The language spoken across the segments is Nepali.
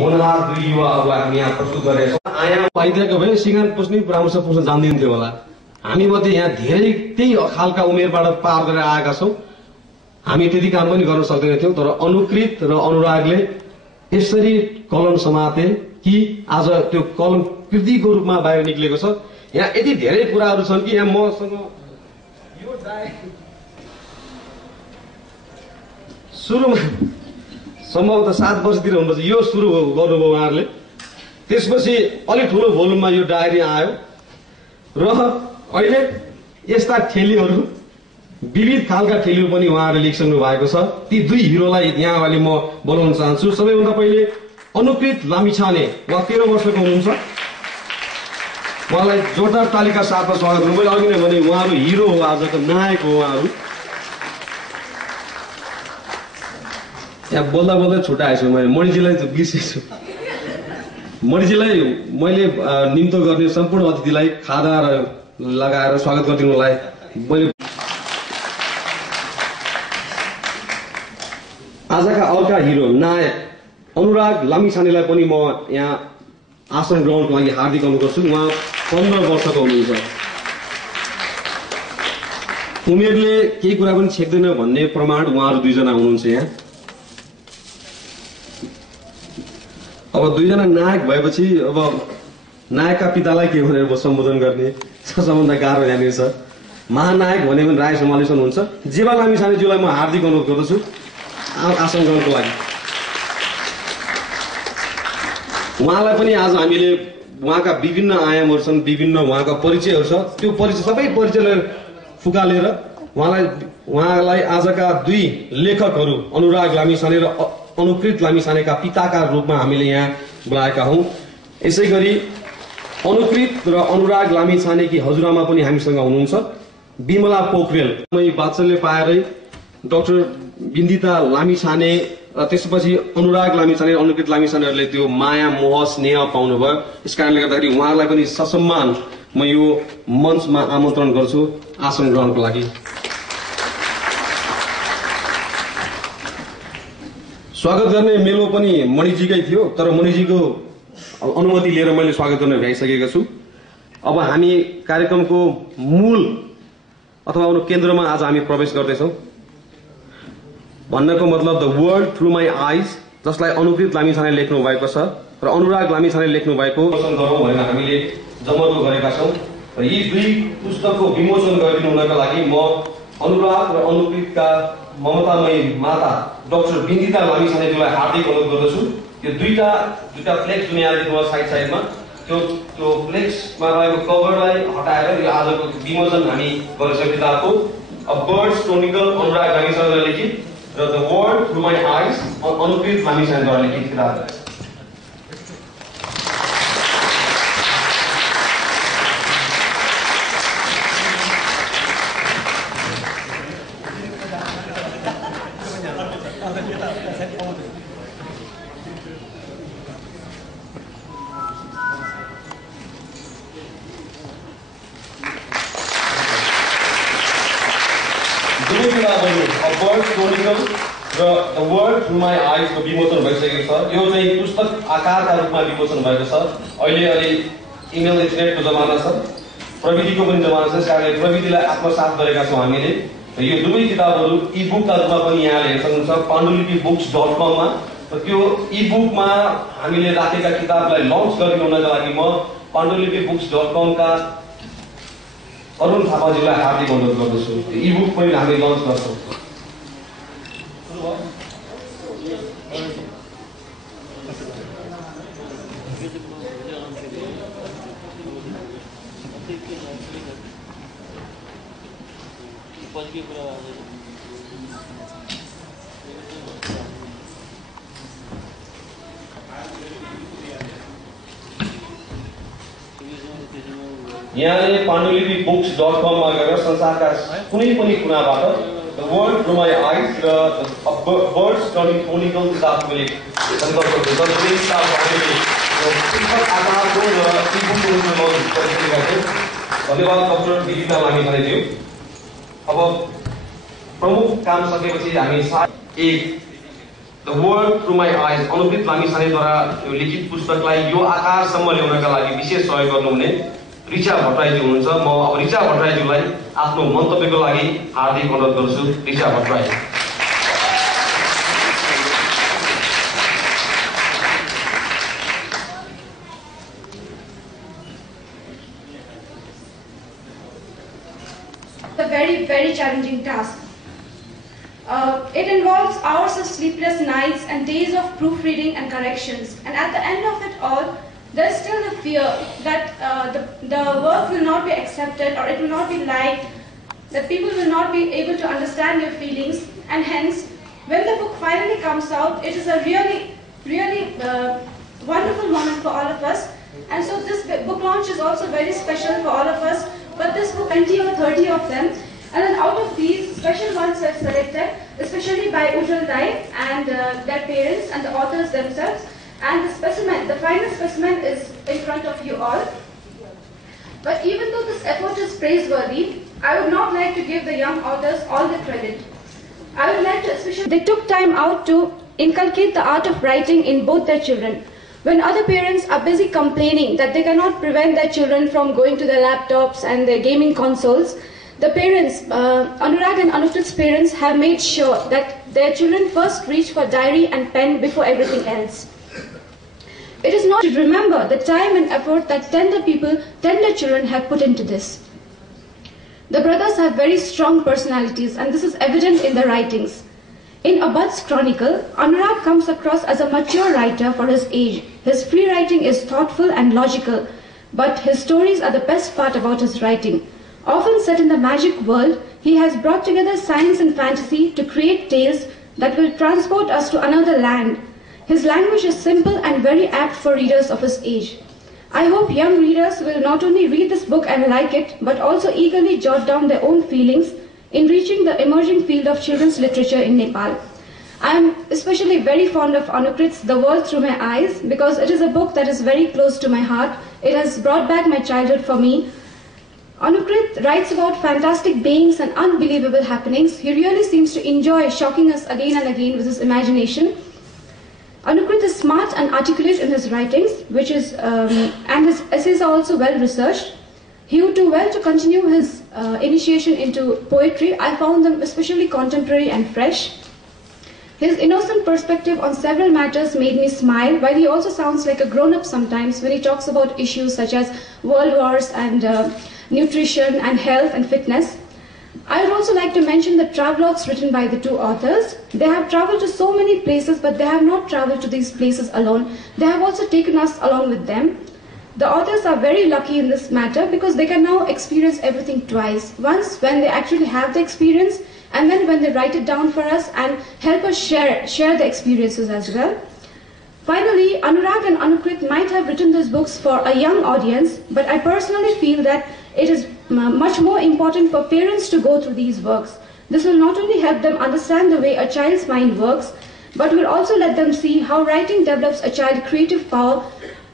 होनहार दुई युवाहरूलाई हामी यहाँ प्रस्तुत गरेका छौँ। आयाम पाइदिएको भए सिँगार पुस्ने परामर्श पुस्न जान्दिन्थ्यो होला। हामी मध्ये यहाँ धेरै त्यही खालका उमेरबाट पार गरेर आएका छौँ। हामी त्यति काम पनि गर्न सक्दैनथ्यौँ, तर अनुकृत र अनुरागले यसरी कलम समाते कि आज त्यो कलम कृतिको रूपमा बाहिर निक्लेको छ। यहाँ यति धेरै कुराहरू छन् कि यहाँ मसँग यो सुरुमा सम्भवतः 7 वर्षतिर हुनुपर्छ यो सुरु गर्नुभयो उहाँहरूले। त्यसपछि अलिक ठुलो भोल्युममा यो डायरी आयो र अहिले यस्ता ठेलीहरू विविध खालका ठेलीहरू पनि उहाँहरूले लेखिसक्नु भएको छ। ती दुई हिरोलाई यहाँ अहिले म बोलाउन चाहन्छु। सबैभन्दा पहिले अनुकृत लामिछाने, उहाँ 13 वर्षको हुनुहुन्छ। उहाँलाई जोरदार तालिका साथमा स्वागत गर्नु। मैले अघि नै भने उहाँहरू हिरो हो, आजको नायक हो उहाँहरू। यहाँ बोल्दा बोल्दै छुट्याएछु मैले, मणिजीलाई बिर्सेछु। मणिजीलाई मैले निम्तो गर्ने सम्पूर्ण अतिथिलाई खादा लगाएर स्वागत गरिदिनुलाई मैले आजका अर्का हिरो नायक अनुराग लामिछानेलाई पनि म यहाँ आसन ग्रहणको लागि हार्दिक अनुरोध गर्छु। उहाँ 15 वर्षको हुनुहुन्छ। उमेरले केही कुरा पनि छेक्दैन भन्ने प्रमाण उहाँहरू दुईजना हुनुहुन्छ यहाँ। अब दुईजना नायक भएपछि अब नायकका पितालाई के भनेर सम्बोधन गर्ने सबभन्दा गाह्रो यहाँनिर छ। महानायक भने पनि राय समालोचन हुन्छ। जेबा लामिछानेज्यूलाई म हार्दिक अनुरोध गर्दछु आसन ग्रहणको लागि। उहाँलाई पनि आज हामीले उहाँका विभिन्न आयामहरू छन्, विभिन्न उहाँका परिचयहरू छ, त्यो परिचय सबै परिचयलाई फुकालेर उहाँलाई आजका दुई लेखकहरू अनुराग लामिछाने र अनुकृत लामिछानेका पिताका रूपमा हामीले यहाँ बोलाएका हौं। यसै गरी अनुकृत र अनुराग लामिछानेकी हजुरआमा पनि हामीसँग हुनुहुन्छ, बिमला पोखरेल। वात्सल्य पाएरै डाक्टर बिन्दिता लामिछाने र त्यसपछि अनुराग लामिछाने र अनुकृत लामिछानेहरूले त्यो माया मोह स्नेह पाउनुभयो। यस कारणले गर्दाखेरि उहाँहरूलाई पनि ससम्मान म यो मञ्चमा आमन्त्रण गर्छु आसन ग्रहणको लागि। स्वागत गर्ने मेलो पनि मणिजीकै थियो, तर मणिजीको अनुमति लिएर मैले स्वागत गर्न भ्याइसकेको छु। अब हामी कार्यक्रमको मूल अथवा केन्द्रमा आज हामी प्रवेश गर्दैछौँ। भन्नको मतलब द वर्ल्ड थ्रु माई आइज, जसलाई अनुकृत लामिछाने लेख्नु भएको छ र अनुराग लामिछाने लेख्नु भएको गरौँ भनेर हामीले जमर्को गरेका छौँ। र यी दुई पुस्तकको विमोचन गरिदिनु हुनका लागि म अनुराग र अनुकृतका ममतामयी माता डाक्टर बिन्दिता लामिछानेज्यूलाई हार्दिक अनुरोध गर्दछु। यो दुईटा फ्लेक्स जुन यहाँ देख्नुभयो साइड साइडमा, त्यो फ्लेक्समा रहेको कभरलाई हटाएर यो आजको विमोचन हामी गरिसकेको किताबको अ बर्ड्स क्रोनिकल अनुराग लामिछानेद्वारा लिखित र the world through my eyes Anukrit लामिछानेद्वारा लिखित किताब। The world through my eyes को विमोचन भइसकेको छ। यो चाहिँ पुस्तक आकारका रूपमा विमोचन भएको छ। अहिले अलि इमेल इन्टरनेटको जमाना छ, प्रविधिको पनि जमाना छ, त्यसकारणले प्रविधिलाई आत्मसात गरेका छौँ हामीले। यो दुवै किताबहरू ई-बुकका रूपमा पनि यहाँले हेर्न सक्नुहुन्छ pandulipibooks.com मा। र त्यो ई-बुकमा हामीले राखेका किताबलाई लन्च गरिदिनु हुनका लागि म pandulipibooks.com का अरुण थापाजीलाई हार्दिक अनुरोध गर्दछु। ई-बुक पनि हामी लन्च गर्छौँ। यहाँले pandulipibooks.com मा गएर संसारका कुनै पनि कुनाबाट द वर्ल्ड थ्रु माई आइज र बर्ड्स क्रोनिकल किताबको धन्यवाद डाक्टर बिन्दिता लामिछानेज्यू। अब प्रमुख काम सकेपछि हामी एक the the world through my eyes Anukrit लामिछानेद्वारा यो लिखित पुस्तकलाई यो आकारसम्म ल्याउनका लागि विशेष सहयोग गर्नुहुने ऋचा भट्टराईजी हुनुहुन्छ। म अब ऋचा भट्टराईजीलाई आफ्नो मन्तव्यको लागि हार्दिक अनुरोध गर्छु। Richa Bhattarai. A very, very challenging task. It involves hours of sleepless nights and days of proofreading and corrections. And at the end of it all, there's still the fear that the work will not be accepted or it will not be liked, that people will not be able to understand your feelings. And hence, when the book finally comes out, it is a really, really wonderful moment for all of us. And so this book launch is also very special for all of us. But this book, 20 or 30 of them, and then out of these, special ones were selected, especially by Ujjwal Dai and their parents and the authors themselves. And the specimen, the final specimen is in front of you all. But even though this effort is praiseworthy, I would not like to give the young authors all the credit. I would like to especially, they took time out to inculcate the art of writing in both their children. When other parents are busy complaining that they cannot prevent their children from going to their laptops and their gaming consoles, the parents, Anurag and Anukrit's parents, have made sure that their children first reach for diary and pen before everything else. It is not to remember the time and effort that tender children have put into this. The brothers have very strong personalities, and this is evident in their writings. In Abad's Chronicle, Anurag comes across as a mature writer for his age. His free writing is thoughtful and logical, but his stories are the best part about his writing. Often set in the magic world, he has brought together science and fantasy to create tales that will transport us to another land. His language is simple and very apt for readers of his age. I hope young readers will not only read this book and like it, but also eagerly jot down their own feelings in reaching the emerging field of children's literature in Nepal. I am especially very fond of Anukrit's The World Through My Eyes because it is a book that is very close to my heart. It has brought back my childhood for me. Anukrit writes about fantastic beings and unbelievable happenings. He really seems to enjoy shocking us again and again with his imagination. Anukrit is smart and articulate in his writings, and his essays are also well researched. He would do well to continue his initiation into poetry. I found them especially contemporary and fresh. His innocent perspective on several matters made me smile, while he also sounds like a grown-up sometimes when he talks about issues such as world wars and nutrition and health and fitness. I would also like to mention the travelogues written by the two authors. They have traveled to so many places, but they have not traveled to these places alone. They have also taken us along with them. The authors are very lucky in this matter because they can now experience everything twice. Once when they actually have the experience, and then when they write it down for us and help us share the experiences as well. Finally, Anurag and Anukrit might have written these books for a young audience, but I personally feel that it is much more important for parents to go through these works. This will not only help them understand the way a child's mind works, but will also let them see how writing develops a child's creative power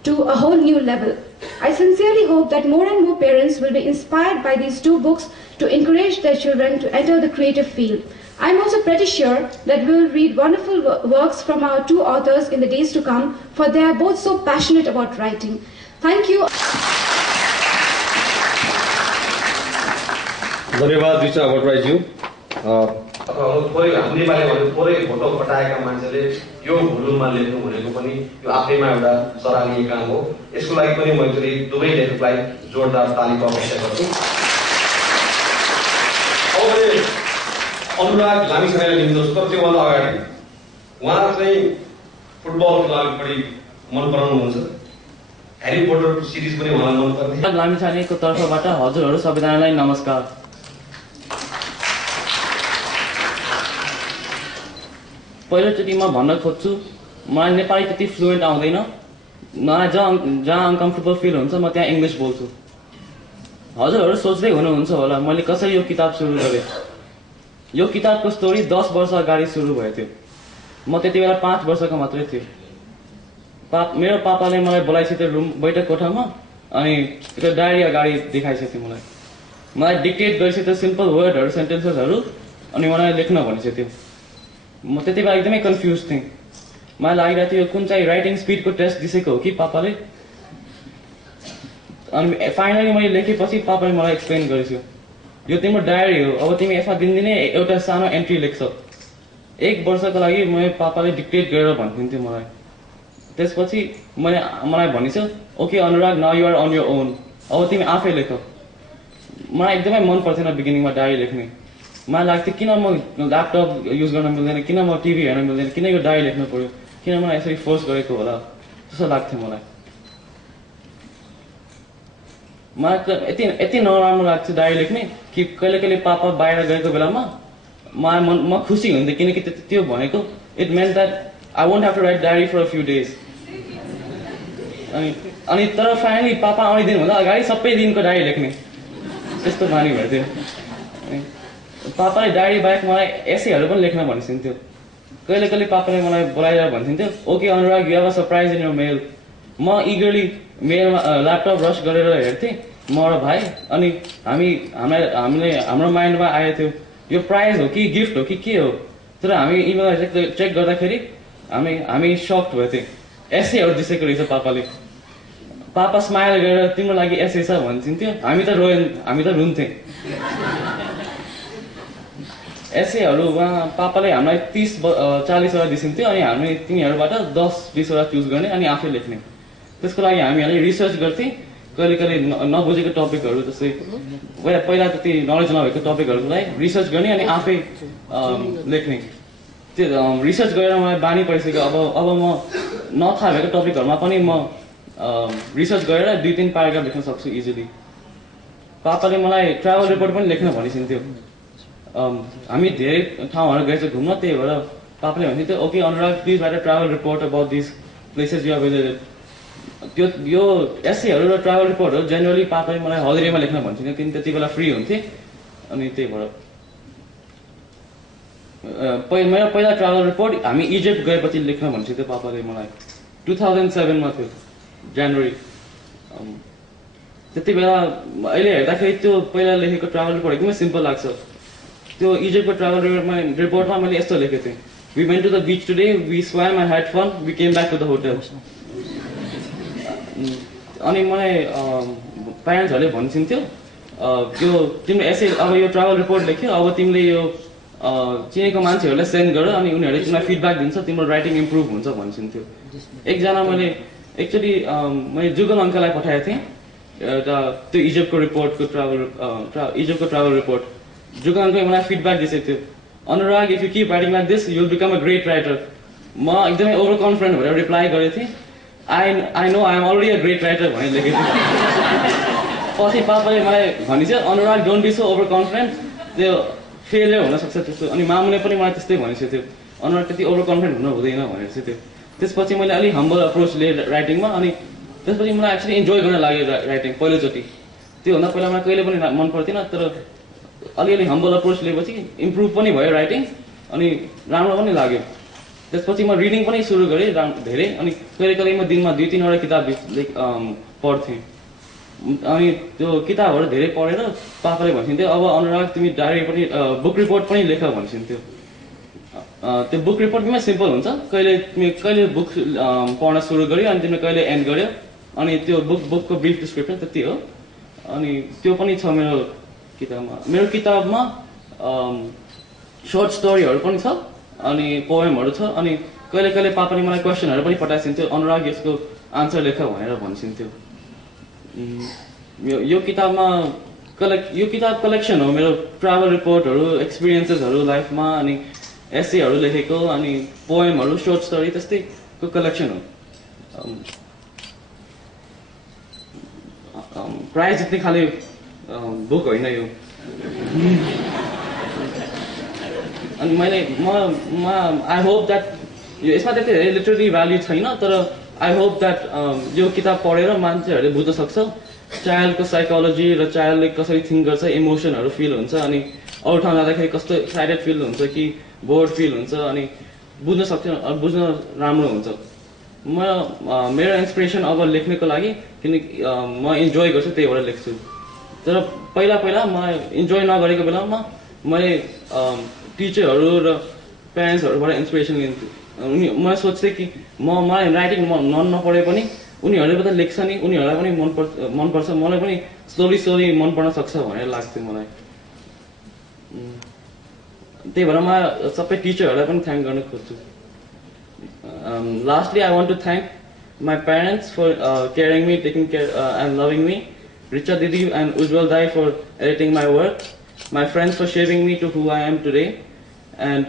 to a whole new level. I sincerely hope that more and more parents will be inspired by these two books to encourage their children to enter the creative field. I am also pretty sure that we will read wonderful works from our two authors in the days to come, for they are both so passionate about writing. Thank you. धन्यवाद ऋचा भट्टराईज्यू। नेपाली थोरै फोटो फटाएका मान्छेले यो भुलुमा लेख्नु भनेको पनि यो आफैमा एउटा सराहनीय काम हो। यसको लागि पनि म एकचोटि दुवै लेखकलाई जोरदार तालीको अपेक्षा गर्छु। अनुराग लामिछानेलाई लिनुहोस्, तर त्योभन्दा अगाडि उहाँ चाहिँ फुटबल खेलाडी बढी मन पराउनुहुन्छ। ह्यारी पोटर सिरिज पनि उहाँलाई मन पर्ने। लामिछानेको तर्फबाट हजुरहरू सबैजनालाई नमस्कार। पहिलोचोटि म भन्न खोज्छु, मलाई नेपाली त्यति फ्लुएन्ट आउँदैन। मलाई जहाँ अनकम्फर्टेबल फिल हुन्छ म त्यहाँ इङ्ग्लिस बोल्छु। हजुरहरू सोच्दै हुनुहुन्छ होला मैले कसरी यो किताब सुरु गरेँ। यो किताबको स्टोरी 10 वर्ष अगाडि सुरु भएको थियो। म त्यति बेला 5 वर्षको मात्रै थिएँ। मेरो पापाले मलाई बोलाइसक्यो त्यो रुम बैठक कोठामा, अनि त्यो डायरी अगाडि देखाइसक्यो मलाई डिक्टेट गरिसक्यो सिम्पल वर्डहरू सेन्टेन्सेसहरू, अनि मलाई लेख्न भनिसक्यो। म त्यति बेला एकदमै कन्फ्युज थिएँ। मलाई लागिरहेको थियो कुन चाहिँ राइटिङ स्पिडको टेस्ट दिसेको हो कि पापाले। अनि फाइनली मैले लेखेपछि पापाले मलाई एक्सप्लेन गरेछु, यो तिम्रो डायरी हो, अब तिमी यसमा दिनदिनै एउटा सानो एन्ट्री लेख्छौ। 1 वर्षको लागि मैले पापाले डिक्टेट गरेर भन्थ्यो मलाई। त्यसपछि मलाई भनिसक्यो okay Anurag now you are on your own, अब तिमी आफै लेख। मलाई एकदमै मन पर्थेन बिगिनिङमा डायरी लेख्ने। मलाई लाग्थ्यो किन म ल्यापटप युज गर्न मिल्दैन, किन म टिभी हेर्न मिल्दैन, किन यो डायरी लेख्नु पर्यो, किन मलाई यसरी फोर्स गरेको होला जस्तो लाग्थ्यो मलाई। मलाई त यति नराम्रो लाग्थ्यो डायरी लेख्ने कि कहिले कहिले पापा बाहिर गएको बेलामा म खुसी हुन्थेँ, किनकि त्यो भनेको it meant that I won't have to write diary for a few days. अनि तर फाइनली पापा आउने दिनभन्दा अगाडि सबै दिनको डायरी लेख्ने त्यस्तो बानी भइदियो। पापाले डायरी बाहेक मलाई एसेहरू पनि लेख्न भनिदिन्थ्यो। कहिले कहिले पापाले मलाई बोलाएर भन्थ्यो okay Anurag you have a surprise in your mail. म इगरली मेलमा ल्यापटप रस गरेर हेर्थेँ म र भाइ। अनि हाम्रो माइन्डमा आएको थियो यो प्राइज हो कि गिफ्ट हो कि के हो। तर हामी इमेल चेक गर्दाखेरि हामी सक्ड भएथ्यौँ, एसेहरू दिसेको रहेछ पापाले। पापा स्माइल गरेर तिम्रो लागि एसे छ भनिदिन्थ्यो, हामी त रुन्थ्यौँ। एसेहरूमा पापाले हामीलाई 30-40 वटा दिसिन्थ्यो अनि हामी तिनीहरूबाट 10-20 वटा चुज गर्ने अनि आफै लेख्ने। त्यसको लागि हामीहरूले रिसर्च गर्थ्यौँ, कहिले कहिले नबुझेको टपिकहरू जस्तै पहिला त्यति नलेज नभएको टपिकहरूलाई रिसर्च गर्ने अनि आफै लेख्ने। त्यो रिसर्च गरेर मलाई बानी परिसक्यो। अब म नथाहा भएको टपिकहरूमा पनि म रिसर्च गरेर 2-3 प्याराग्राफ लेख्न सक्छु इजिली। पापाले मलाई ट्राभल रिपोर्ट पनि लेख्न भनिसिन्थ्यो। हामी धेरै ठाउँहरू गएछौँ घुम्न, त्यही भएर पापाले भन्थ्यो okay Anurag please right a travel report about this places you have visited. यो एसेहरू र ट्राभल रिपोर्टहरू जेनरली पापाले मलाई हलिडेमा लेख्न भन्थ्यो, किन त्यति बेला फ्री हुन्थेँ। अनि त्यही भएर मेरो पहिला ट्राभल रिपोर्ट हामी इजिप्ट गएपछि लेख्न भन्थ्यो पापाले मलाई। 2007 मा थियो जनवरी। त्यति बेला अहिले हेर्दाखेरि त्यो पहिला लेखेको ट्राभल रिपोर्ट एकदमै सिम्पल लाग्छ। त्यो इजिप्टको ट्राभल रिपोर्टमा मैले यस्तो लेखेको थिएँ, we went to the beach today, we swam and had fun, we came back to the hotel. अनि मलाई प्यारेन्ट्सहरूले भनिदिन्थ्यो त्यो तिम्रो एसे अब यो ट्राभल रिपोर्ट लेख्यो, अब तिमीले यो चिनेको मान्छेहरूलाई सेन्ड गर अनि उनीहरूले तिमीलाई फिडब्याक दिन्छ, तिम्रो राइटिङ इम्प्रुभ हुन्छ भनिदिन्थ्यो। एकजना मैले एक्चुअली मैले जुगल अङ्कललाई पठाएको थिएँ एउटा त्यो इजिप्टको ट्राभल रिपोर्ट। जुगल अङ्कलले मलाई फिडब्याक दिएको थियो, Anurag if you keep writing like this you will become a great writer. म एकदमै ओभर कन्फिडेन्ट भएर रिप्लाई गरेको थिएँ, I know I am already a great writer भनेर लेखेको थिएँ। पछि पापाले मलाई भनिसक्यो Anurag don't be so over confident, त्यो फेलियर हुनसक्छ त्यस्तो। अनि मामुले पनि मलाई त्यस्तै भनिसकेको थियो, अनुराग त्यति ओभर कन्फिडेन्ट हुनु हुँदैन भनेर चाहिँ थियो। त्यसपछि मैले अलिक हम्बल अप्रोच लिएँ राइटिङमा। अनि त्यसपछि मलाई एक्चुली इन्जोय गर्न लाग्यो राइटिङ पहिलोचोटि। त्योभन्दा पहिला मलाई कहिले पनि मन पर्थेन, तर अलिअलि हम्बल अप्रोच लिएपछि इम्प्रुभ पनि भयो राइटिङ अनि राम्रो पनि लाग्यो। त्यसपछि म रिडिङ पनि सुरु गरेँ धेरै। अनि कहिले कहिले म दिनमा 2-3 वटा किताब पढ्थेँ। अनि त्यो किताबहरू धेरै पढेर पापाले भन्थ्यो अब अनुराग तिमी डायरी पनि बुक रिपोर्ट पनि लेख भन्थ्यो। त्यो बुक रिपोर्ट पनि सिम्पल हुन्छ, कहिले बुक पढ्न सुरु गर्यो अनि तिमीले कहिले एन्ड गर्यो अनि त्यो बुकको ब्रिफ डिस्क्रिप्सन त्यति हो। अनि त्यो पनि छ मेरो किताबमा सर्ट स्टोरीहरू पनि छ अनि पोएमहरू छ। अनि कहिले कहिले पापाले मलाई क्वेसनहरू पनि पठाइदिन्थ्यो, अनुराग यसको आन्सर लेख भनेर भनिदिन्थ्यो। यो किताब कलेक्सन हो मेरो ट्राभल रिपोर्टहरू, एक्सपिरियन्सेसहरू लाइफमा, अनि एसेहरू लेखेको, अनि पोएमहरू, सर्ट स्टोरी त्यस्तैको कलेक्सन हो। प्राइज जित्ने खाले बुक होइन यो। अनि आई होप द्याट यसमा त्यति धेरै लिटरेरी भ्याल्यू छैन, तर आई होप द्याट यो किताब पढेर मान्छेहरूले बुझ्न सक्छ चाइल्डको साइकोलोजी र चाइल्डले कसरी थिङ्क गर्छ, इमोसनहरू फिल हुन्छ, अनि अरू ठाउँ जाँदाखेरि कस्तो एक्साइटेड फिल हुन्छ कि बोर्ड फिल हुन्छ, अनि बुझ्न राम्रो हुन्छ। मेरो इन्सपिरेसन अब लेख्नको लागि किनकि म इन्जोय गर्छु त्यही भएर लेख्छु। तर पहिला मलाई इन्जोय नगरेको बेलामा मैले टिचरहरू र प्यारेन्ट्सहरूबाट इन्सपिरेसन मैले सोच्थेँ कि मलाई राइटिङ नपढे पनि उनीहरूले त लेख्छ नि, उनीहरूलाई पनि मनपर्छ, मलाई पनि स्लोली मन पर्न सक्छ भनेर लाग्थ्यो मलाई। त्यही भएर म सबै टिचरहरूलाई पनि थ्याङ्क गर्न खोज्छु। Lastly, I want to thank my parents for caring me, taking care and loving me, Richa Didi and Ujjwal Dai for editing my work, my friends for shaping me to who I am today, and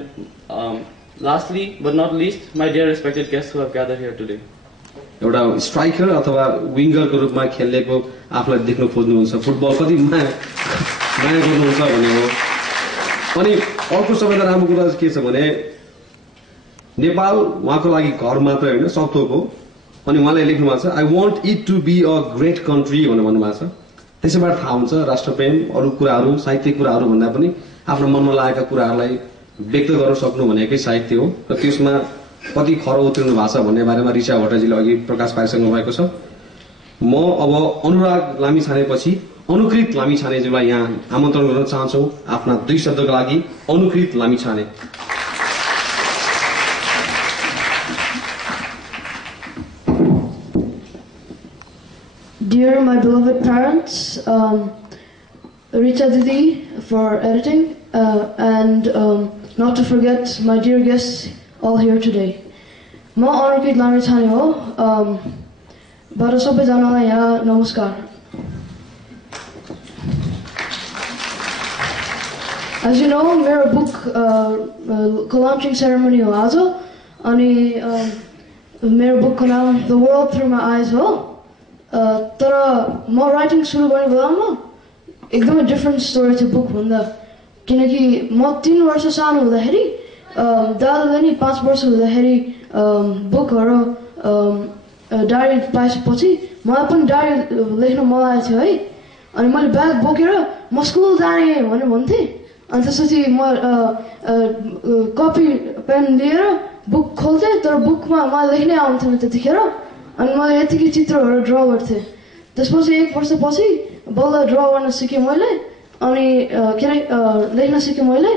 lastly but not least, my dear respected guests who have gathered here today. एउटा स्ट्राइकर अथवा विङ्गरको रूपमा खेलेको आफूलाई देख्न खोज्नुहुन्छ, फुटबल कति माया गर्नुहुन्छ भन्ने हो। अनि अर्को सबैभन्दा राम्रो कुरा के छ भने नेपाल उहाँको लागि घर मात्र होइन सबथोक हो। अनि उहाँले लेख्नु भएको छ, I want it to be a great country भनेर भन्नुभएको छ। त्यसैबाट थाहा हुन्छ राष्ट्रप्रेम, अरू कुराहरू, साहित्यिक कुराहरू भन्दा पनि आफ्नो मनमा लागेका कुराहरूलाई व्यक्त गर्न सक्नु भनेकै साहित्य हो। र त्यसमा कति खरो उत्रिनु भएको छ भन्ने बारेमा ऋचा भट्टराईजीले अघि प्रकाश पारिसक्नु भएको छ। म अब अनुराग लामिछानेपछि अनुकृत लामिछानेज्यूलाई यहाँ आमन्त्रण गर्न चाहन्छु आफ्ना 2 शब्दका लागि। अनुकृत Lamichhane. Dear my beloved parents, Richa Didi for editing, and not to forget my dear guests all here today. म अनुकृत लामिछाने हो। बाट सबैजनालाई यहाँ नमस्कार। As you know, मेरो बुकको launching ceremony हो आज, अनि मेरो बुकको नाम The World Through My Eyes हो। तर म राइटिङ सुरु गर्ने बेलामा एकदमै डिफ्रेन्ट स्टोरी थियो बुक भन्दा, किनकि म 3 वर्ष सानो हुँदाखेरि दादाले नि 5 वर्ष हुँदाखेरि बुकहरू डायरी पाएपछि मलाई पनि डायरी लेख्न मन लागेको थियो है। अनि मैले ब्याग बोकेर म स्कुल जाने भनेर भन्थेँ। अनि त्यसपछि म कपी पेन लिएर बुक खोल्थेँ, तर बुकमा मलाई लेख्नै आउँथेन त्यतिखेर। अनि मैले यतिकै चित्रहरू ड्र गर्थेँ। त्यसपछि 1 वर्षपछि बल्ल ड्र गर्न सिकेँ मैले, अनि के अरे लेख्न सिकेँ मैले।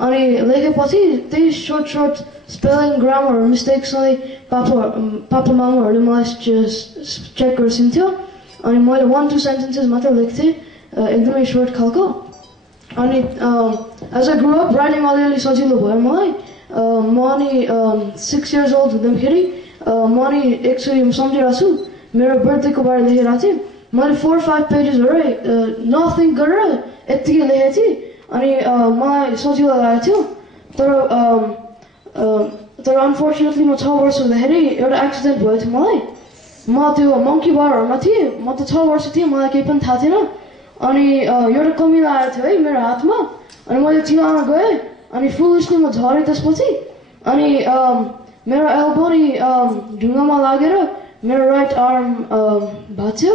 अनि लेखेपछि त्यही सर्ट स्पेलिङ ग्रामर मिस्टेक्सलाई पापा मामुहरूले मलाई चेक गर्छिन्थ्यो। अनि मैले 1-2 सेन्टेन्सेस मात्र लेख्थेँ, एकदमै सर्ट खालको। अनि as a grow up writing अलिअलि सजिलो भयो मलाई। म अनि 6 years old हुँदाखेरि म अनि एकचोटि सम्झिरहेको छु मेरो बर्थडेको बारे लेखिरहेको थिएँ। मैले 4-5 पेजेसहरू नथिङ गरेर यत्तिकै लेखेको थिएँ। अनि मलाई सजिलो लागेको थियो। तर अनफर्चुनेटली म 6 वर्ष हुँदाखेरि एउटा एक्सिडेन्ट भयो थियो मलाई। म त्यो मङ्की बारहरूमा थिएँ, म त 6 वर्ष थिएँ, मलाई केही पनि थाहा थिएन। अनि एउटा कमी लागेको थियो है मेरो हातमा। अनि मैले चिलाउन गएँ, अनि फुलिसली म झरेँ त्यसपछि। अनि मेरो एल्बो नि ढुङ्गामा लागेर मेरो राइट आर्म भाँच्यो।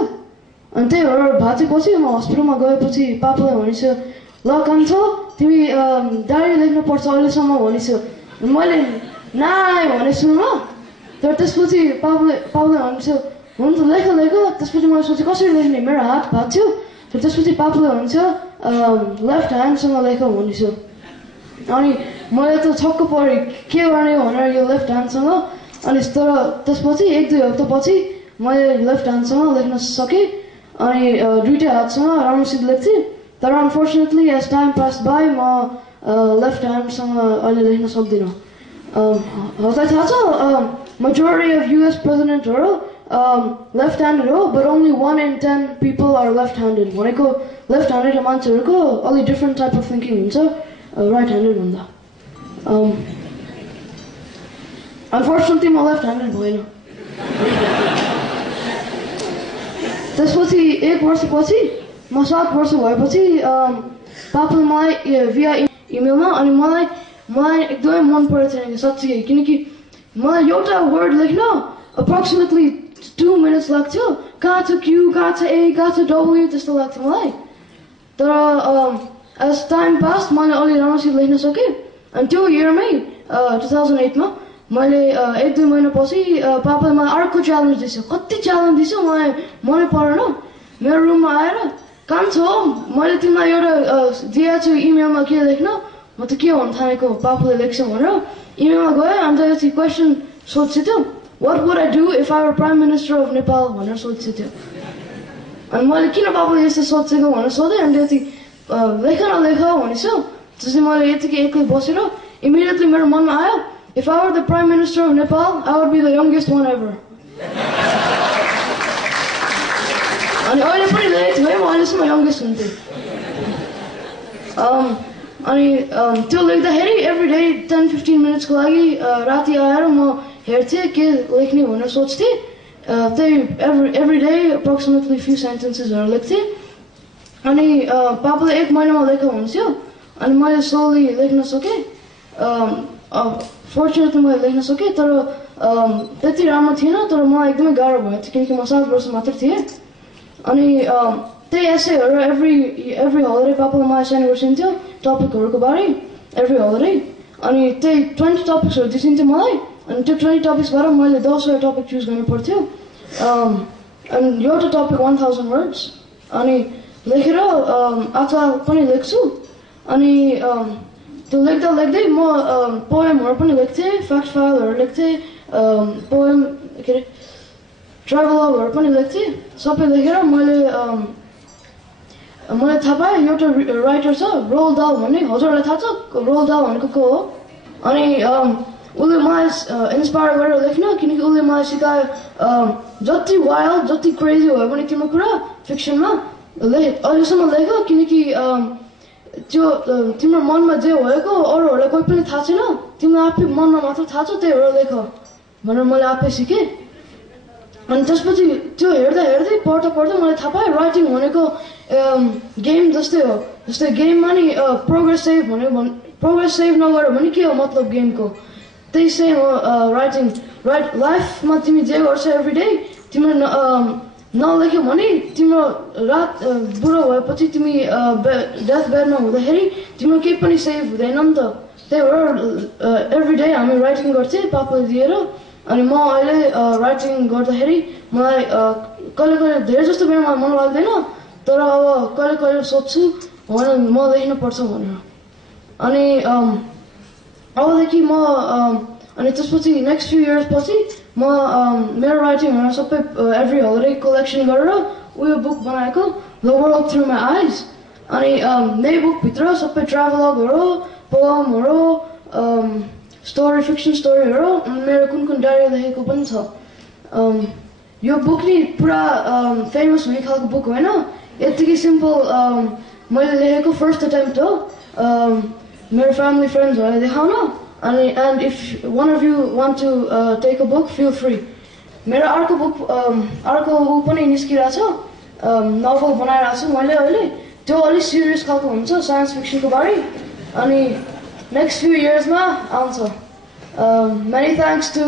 अनि त्यही भएर भाँचेपछि म हस्पिटलमा गएपछि पापाले भनेछ, ल कान्छ तिमी डायरी लेख्नुपर्छ अहिलेसम्म भनेछ। मैले नाइ भने सुनमा। तर त्यसपछि पापाले भनेछ हुन्छ लेख। त्यसपछि मैले सोचेँ कसरी लेख्ने, मेरो हात भाँच्यो। तर त्यसपछि पापाले भन्छ लेफ्ट ह्यान्डसँग लेख भनेछ। अनि मैले त छक्क परेँ के गर्ने भनेर यो लेफ्ट ह्यान्डसँग। अनि तर त्यसपछि 1-2 हप्तापछि मैले लेफ्ट ह्यान्डसँग लेख्न सकेँ। अनि दुईटै हातसँग राम्रोसित लेख्थेँ। तर unfortunately as time pass by म लेफ्ट ह्यान्डसँग अहिले लेख्न सक्दिनँ। हजुरलाई थाहा छ मेजोरिटी अफ US प्रेसिडेन्टहरू लेफ्ट ह्यान्डेड हो, but only 1 in 10 people are left handed. भनेको लेफ्ट ह्यान्डेड मान्छेहरूको अलि डिफ्रेन्ट टाइप अफ थिङ्किङ हुन्छ राइट ह्यान्डेड भन्दा। अनफर्चुनेटली म लेफ्ट ह्यान्डेड भएन। त्यसपछि 1 वर्षपछि म 7 वर्ष भएपछि पापाले मलाई via इमेलमा, अनि मलाई एकदमै मन परेको थिएन साँच्चै, किनकि मलाई एउटा वर्ड लेख्न अप्रोक्सिमेटली 2 minutes लाग्थ्यो। कहाँ छ Q, कहाँ छ A, कहाँ छ W त्यस्तो लाग्थ्यो मलाई। तर एज टाइम पास मैले अलि राम्रोसित लेख्न सकेँ। अनि त्यो इयरमै 2008 मा मैले 1-2 महिनापछि पापाले मलाई अर्को च्यालेन्ज दिएछ। कति च्यालेन्ज दिएछ मलाई मनै परेन। मेरो रुममा आएर कान्छ हो मैले तिमीलाई एउटा दिएको छु इमेलमा के लेख्न, म त के भन्न थालेको पापाले लेख्छ भनेर। इमेलमा गयो अन्त यति क्वेसन सोध्छु थियो what would I do if I were Prime Minister of Nepal भनेर सोध्छु थियो अनि मैले किन बाबुले यस्तो सोचेको भनेर सोधेँ अनि यति लेख न लेख भनेछु त्यसपछि मैले यतिकै एक्लै बसेर इमिडिएटली मेरो मनमा आयो if I were the Prime Minister of Nepal I would be the youngest one ever अनि अहिले पनि लेखेको छु है म अहिलेसम्म यङ्गेस्ट हुन्थेँ अनि त्यो लेख्दाखेरि एभ्री डे 10-15 मिनट्सको लागि राति आएर म हेर्थेँ के लेख्ने भनेर सोच्थेँ त्यही एभ्री डे अप्रोक्सिमेटली फ्यु सेन्टेन्सेसहरू लेख्थेँ अनि पापाले 1 महिनामा लेख हुन्थ्यो अनि मैले स्लोली लेख्न सकेँ फर्चुनेटली मैले लेख्न सकेँ तर त्यति राम्रो थिएन तर मलाई एकदमै गाह्रो भयो थियो किनकि म 7 वर्ष मात्र थिएँ अनि त्यही एसेहरू एभ्री हलिडे पापाले मलाई सेन्ड गरिदिन्थ्यो टपिकहरूको बारे एभ्री हलिडे अनि त्यही 20 टपिक्सहरू दिइन्थ्यो मलाई अनि त्यो 20 टपिक्सबाट मैले 10वटा टपिक चुज गर्नु पर्थ्यो अनि एउटा टपिक 1000 वर्ड्स अनि लेखेर आजकल पनि लेख्छु अनि त्यो लेख्दा लेख्दै म पोएमहरू पनि लेख्थेँ फ्याक्ट फाइलहरू लेख्थेँ पोएम के अरे ट्राभलगहरू पनि लेख्थेँ सबै लेखेर मैले थाहा पाएँ एउटा राइटर छ रोल्ड डाल भन्ने हजुरहरूलाई थाहा छ रोल्ड डाल भनेको को हो अनि उसले मलाई इन्सपायर गरेर लेख्न किनकि उसले मलाई सिकायो जति वाइल्ड जति क्रेजी भयो भने तिम्रो कुरा फिक्सनमा अहिलेसम्म लेख किनकि त्यो तिम्रो मनमा जे भएको अरूहरूलाई कोही पनि थाहा छैन तिमीलाई आफै मनमा मात्र थाहा छ त्यही भएर लेख भनेर मैले आफै सिकेँ अनि त्यसपछि त्यो हेर्दा हेर्दै पढ्दा पढ्दै मलाई थाहा पाएँ राइटिङ भनेको गेम जस्तै हो जस्तै गेममा नि प्रोग्रेस सेभ नगर भने के हो मतलब गेमको त्यही सेम हो राइटिङ लाइफमा तिमी जे गर्छ एभ्री डे तिम्रो नलेख्यो भने तिम्रो रात बुढो भएपछि तिमी डेथ बेडमा हुँदाखेरि तिम्रो केही पनि सेभ हुँदैन नि त त्यही भएर एभ्री डे हामी राइटिङ गर्थेँ पापाले दिएर अनि म अहिले राइटिङ गर्दाखेरि मलाई कहिले कहिले धेरै जस्तो बेला मन लाग्दैन तर अब कहिले कहिले सोध्छु भनेर म लेख्नुपर्छ भनेर अनि अबदेखि म अनि त्यसपछि नेक्स्ट फ्यु इयर्स पछि म मेरो राइटिङहरू सबै एभ्री हलिडे कलेक्सन गरेर उयो बुक बनाएको द वर्ल्ड थ्रु माई आइज अनि यही बुकभित्र सबै ट्राभलगहरू पोएमहरू स्टोरी फिक्सन स्टोरीहरू मेरो कुन कुन डायरी लेखेको पनि छ यो बुक नि पुरा फेमस हुने खालको बुक होइन यतिकै सिम्पल मैले लेखेको फर्स्ट एटेम्प्ट हो मेरो फ्यामिली फ्रेन्ड्सहरूलाई देखाउन अनि and if one of you want to take a book feel free मेरो अर्को ऊ पनि निस्किरहेको छ नोभल बनाइरहेको छु मैले अहिले त्यो अलिक सिरियस खालको हुन्छ साइन्स फिक्सनको बारे अनि next few years आउँछ many thanks to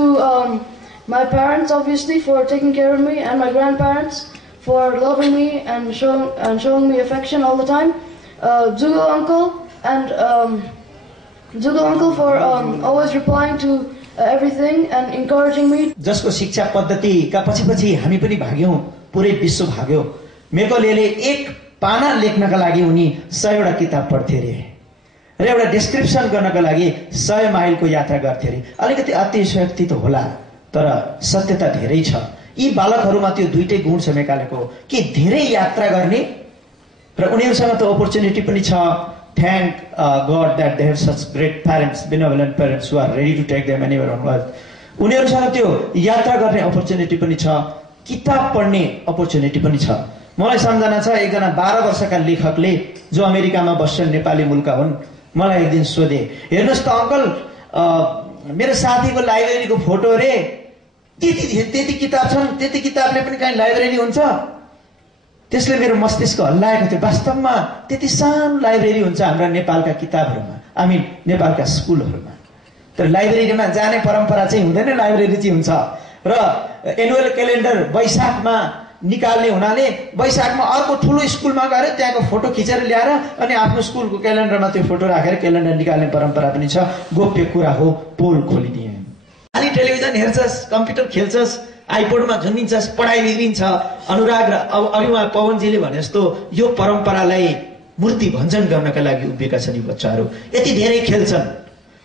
my parents obviously for taking care of me and my grandparents for loving me and showing me affection all the time Jugal uncle for always replying to everything and encouraging me जसको शिक्षा पद्धतिका पछि हामी पनि भाग्यौं पुरै विश्व भाग्यो मेकोलेले एक पाना लेख्नका लागि उनी 100वटा किताब पढ्थे रे र एउटा डिस्क्रिप्सन गर्नको लागि 100 माइलको यात्रा गर्थे रे अलिकति अतिशयोक्ति त होला तर सत्यता धेरै छ यी बालकहरुमा त्यो दुईटै गुण छ मेकालेको कि धेरै यात्रा गर्ने र उनीहरुसँग त अपर्च्युनिटी पनि छ thank god that they have such great parents benevolent parents who are ready to take them anywhere on earth उनीहरुसँग त्यो यात्रा गर्ने अपर्च्युनिटी पनि छ किताब पढ्ने अपर्च्युनिटी पनि छ मलाई सम्झना छ एकजना 12 वर्षका लेखकले जो अमेरिकामा बस्छन् नेपाली मूलका हुन् मलाई एक दिन सोधे हेर्नुस् त अंकल मेरो साथीको लाइब्रेरीको फोटो रे त्यति किताब छन् त्यति किताबले पनि काई लाइब्रेरी हुन्छ त्यसले मेरो मस्तिष्क हल्लाएको थियो वास्तवमा त्यति सानो लाइब्रेरी हुन्छ हाम्रो नेपालका किताबहरुमा हामी नेपालका स्कुलहरुमा तर लाइब्रेरीमा जाने परम्परा चाहिँ हुँदैन लाइब्रेरी चाहिँ हुन्छ र एनुअल क्यालेन्डर वैशाखमा निकाल्ने हुनाले वैशाखमा अर्को ठुलो स्कुलमा गएर त्यहाँको फोटो खिचेर ल्याएर अनि आफ्नो स्कुलको क्यालेन्डरमा त्यो फोटो राखेर क्यालेन्डर निकाल्ने परम्परा पनि छ गोप्य कुरा हो पोल खोलिदिए अनि टेलिभिजन हेर्छस् कम्प्युटर खेल्छस् आइपोडमा झुन्डिन्छस् पढाइ बिग्रिन्छ अनुराग र अभिमा पवनजीले भने जस्तो यो परम्परालाई मूर्ति भञ्जन गर्नका लागि उभिएका छन् यी बच्चाहरू यति धेरै खेल्छन्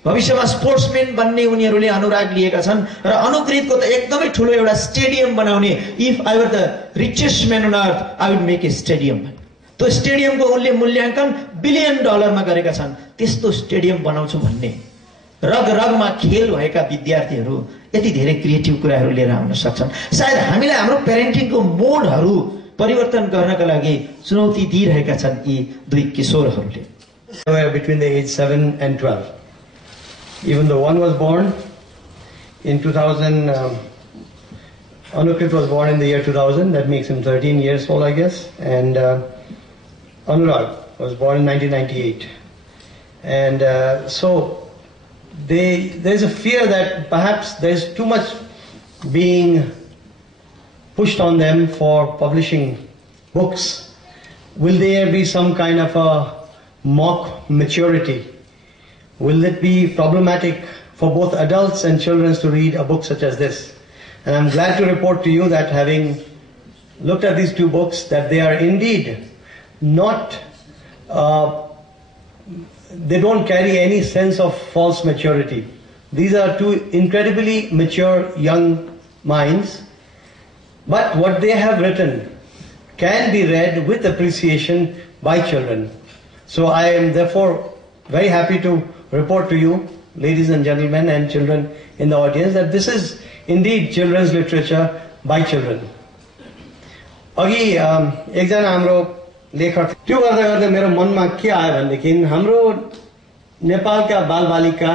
भविष्यमा स्पोर्ट्सम्यान बन्ने उनीहरूले अनुराग लिएका छन् र अनुकृतको त एकदमै ठुलो एउटा स्टेडियम बनाउने, if I were the richest man on earth I would make a stadium. त्यो स्टेडियमको उनले मूल्याङ्कन $1 बिलियन गरेका छन्। त्यस्तो स्टेडियम बनाउँछु भन्ने रग रगमा खेल भएका विद्यार्थीहरू यति धेरै क्रिएटिभ कुराहरू लिएर आउन सक्छन्। सायद हामीलाई हाम्रो पेरेन्टिङको मोडहरू परिवर्तन गर्नका लागि चुनौती दिइरहेका छन् यी दुई किशोरहरूले। Between the age 7 and 12. Even though one was born in 2000, Anukrit was born in the year 2000, that makes him 13 years old, I guess, and Anurag was born in 1998. And so there's a fear that perhaps there's too much being pushed on them for publishing books. Will there be some kind of a mock maturity? Will it be problematic for both adults and children to read a book such as this? And I'm glad to report to you that having looked at these two books, that they are indeed not, they don't carry any sense of false maturity. These are two incredibly mature young minds, but what they have written can be read with appreciation by children. So I am therefore very happy to report to you, ladies and gentlemen and children in the audience, that this is indeed children's literature by children. अघि एकजना हाम्रो लेखक त्यो गर्दा गर्दा मेरो मनमा के आयो भनेदेखि हाम्रो नेपालका बालबालिका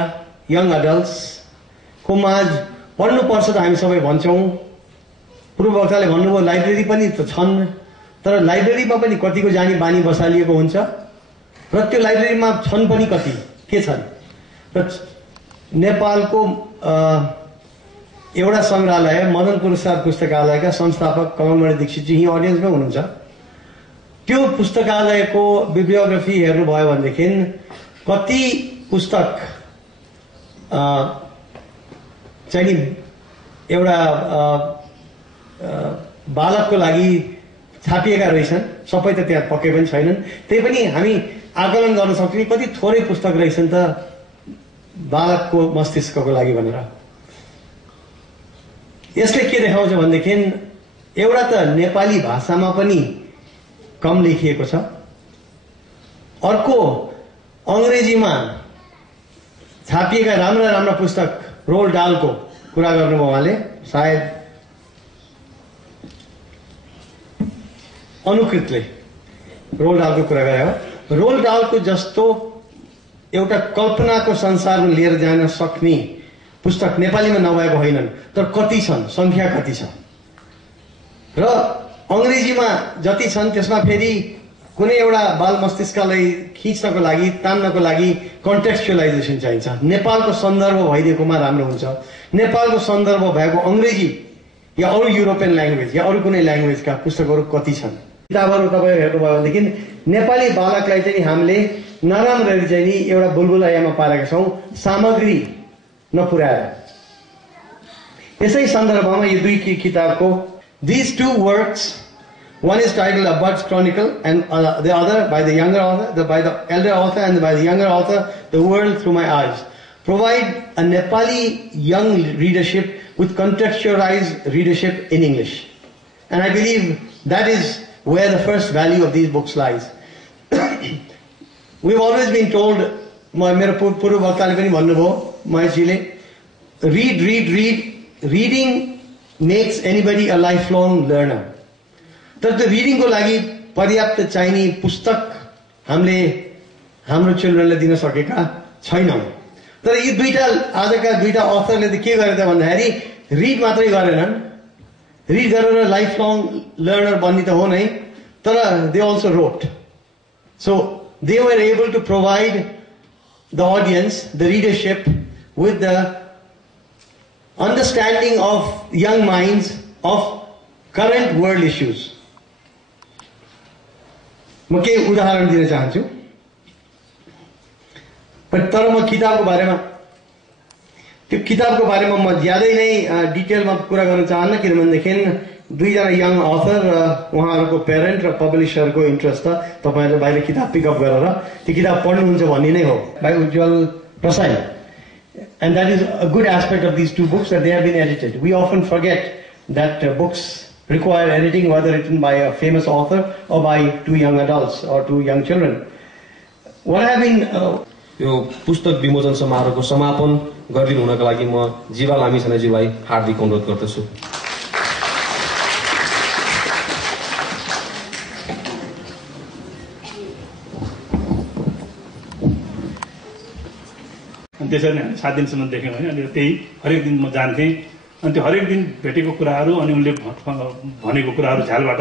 यङ एडल्ट्स को माझ पढ्नुपर्छ त हामी सबै भन्छौँ। पूर्व वक्ताले भन्नुभयो लाइब्रेरी पनि त छन्, तर लाइब्रेरीमा पनि कतिको जानी बानी बसालिएको हुन्छ र त्यो लाइब्रेरीमा छन् पनि कति के छन्। र नेपालको एउटा संग्रहालय मदन पुरस्कार पुस्तकालयका संस्थापक कमलमणि दीक्षितजी यही अडियन्समा हुनुहुन्छ। त्यो पुस्तकालयको बिब्लियोग्राफी हेर्नुभयो भनेदेखि कति पुस्तक चाहिँ एउटा बालकको लागि छापिएका रहेछन्। सबै त त्यहाँ पक्कै पनि छैनन्, त्यही पनि हामी आकलन गर्न सक्छौँ कति थोरै पुस्तक रहेछन् त बालकको मस्तिष्कको लागि भनेर। यसले के देखाउँछ भनेदेखि एउटा त नेपाली भाषामा पनि कम लेखिएको छ, अर्को अङ्ग्रेजीमा छापिएका राम्रा राम्रा पुस्तक रोल्ड डालको कुरा गर्नुभयो उहाँले, सायद अनुकृतले रोल्ड डालको कुरा गरे हो। रोल्ड डालको जस्तो एउटा कल्पनाको संसारमा लिएर जान सक्ने पुस्तक नेपालीमा नभएको होइनन्, तर कति छन्, संख्या कति छ। र अङ्ग्रेजीमा जति छन् त्यसमा फेरि कुनै एउटा बाल मस्तिष्कलाई खिच्नको लागि तान्नको लागि कन्टेक्स्चुअलाइजेसन चाहिन्छ। नेपालको सन्दर्भ भइदिएकोमा राम्रो हुन्छ। नेपालको सन्दर्भ भएको अङ्ग्रेजी या अरू युरोपियन ल्याङ्ग्वेज या अरू कुनै ल्याङ्ग्वेजका पुस्तकहरू कति छन्। किताबहरू तपाईँ हेर्नुभयो भनेदेखि नेपाली बालकलाई चाहिँ हामीले नराम्ररी चाहिँ नि एउटा बुलबुलायामा पारेका छौँ सामग्री नपुर्याएर। यसै सन्दर्भमा यो दुई किताबको these two works, one is titled A Bud's Chronicle and the other by the younger author, by the elder author and by the younger author, The World Through My Eyes, provide a Nepali young readership with contextualized readership in English. And I believe that is where the first value of these books lies. We've always been told, reading makes anybody a lifelong learner. तर त्यो रिडिङको लागि पर्याप्त चाहिने पुस्तक हामीले हाम्रो चिल्ड्रनलाई दिन सकेका छैनौँ। तर यी दुईटा आजका दुईटा अथरले त के गरे त भन्दाखेरि रिड मात्रै गरेनन्, रिड गरेर लाइफलङ लर्नर बन्ने त हो नै, तर they also wrote. So they were able to provide the audience, the readership with the understanding of young minds of current world issues. म केही उदाहरण दिन चाहन्छु, तर म किताबको बारेमा म ज्यादै नै डिटेलमा कुरा गर्न चाहन्न, किनभनेदेखि दुईजना यङ अथर र उहाँहरूको पेरेन्ट र पब्लिसरको इन्ट्रेस्ट त तपाईँहरूले बाहिर किताब पिकअप गरेर त्यो किताब पढ्नुहुन्छ भन्ने नै हो। भाइ उज्जवल प्रसाई And that is a good aspect of these two books, that they have been edited. We often forget that books require editing, whether written by a famous author or by two young adults or two young children. What I have been यो पुस्तक विमोचन समारोहको समापन गरिदिनु हुनका लागि म जीवा लामिछानेज्यूलाई हार्दिक अनुरोध गर्दछु। अनि त्यसरी नै हामी 7 दिनसम्म देख्यौँ होइन। अनि त्यही हरेक दिन म जान्थेँ, अनि त्यो हरेक दिन भेटेको कुराहरू अनि उनले भनेको कुराहरू झ्यालबाट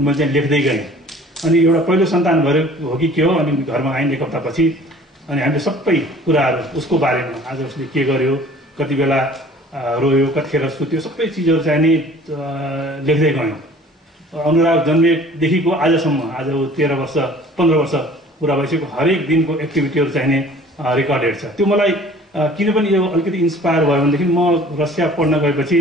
मैले चाहिँ लेख्दै गएँ। अनि एउटा पहिलो सन्तान भएर हो कि के हो, अनि घरमा आइन् 1 हप्तापछि, अनि हामीले सबै कुराहरू उसको बारेमा, आज उसले के गर्यो, कति बेला रोयो, कतिखेर सुत्यो, सबै चिजहरू चाहिँ नि लेख्दै गयौँ। अनुराग जन्मेदेखिको आजसम्म, आज 13 वर्ष 15 वर्ष पुरा भइसक्यो, हरेक दिनको एक्टिभिटीहरू चाहिँ नि रेकर्डेड छ। त्यो मलाई किन पनि यो अलिकति इन्सपायर भयो भनेदेखि म रसिया पढ्न गएपछि